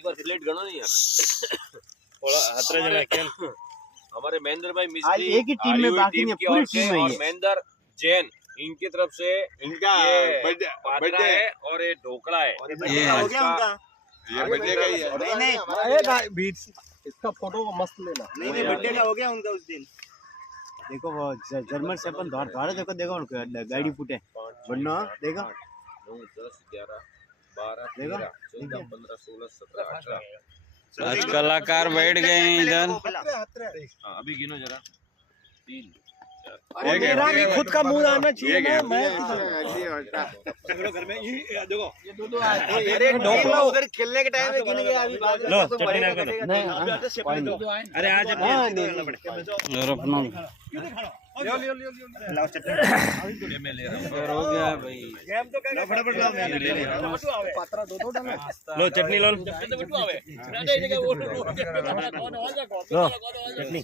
एक बार प्लेट गणो नहीं यार थोड़ा हतरे जना क्या हमारे महेंद्र भाई आज मिस्त्री एक ही टीम में बाकी नहीं, की पूरी ओर से टीम में और ही है। महेंद्र जैन इनकी तरफ से इनका ये बर्थडे पात्रा है और ये ढोकला है ये आज हो गया का- उनका ये बर्थडे का ही है नहीं इसका फोटो मस्त लेना नहीं बर्थडे का हो गया उनका उस दिन देखो वो जर्मन से अपन द्वारा देखो देखो उनको गाड़ी फूटे बनना देखो 9 10 11 12 देखो 13 14 15 16 17 18 आज कलाकार बैठ गए हैं इधर। हाँ अभी गिनो जरा 3 मेरा भी खुद का मुंह आना चाहिए ना मैं घर में ये देखो अरे ढोकला उधर खेलने के टाइम में गिन गया अभी बाद लो चटनी ना करो नहीं अरे आज और अपना लाओ चटनी मैं ले रहा हूँ और हो गया भाई। गेम तो क्या फटाफट लाओ मैं ले रहा हूं पात्रा दो डालो लो चटनी लो लो चटनी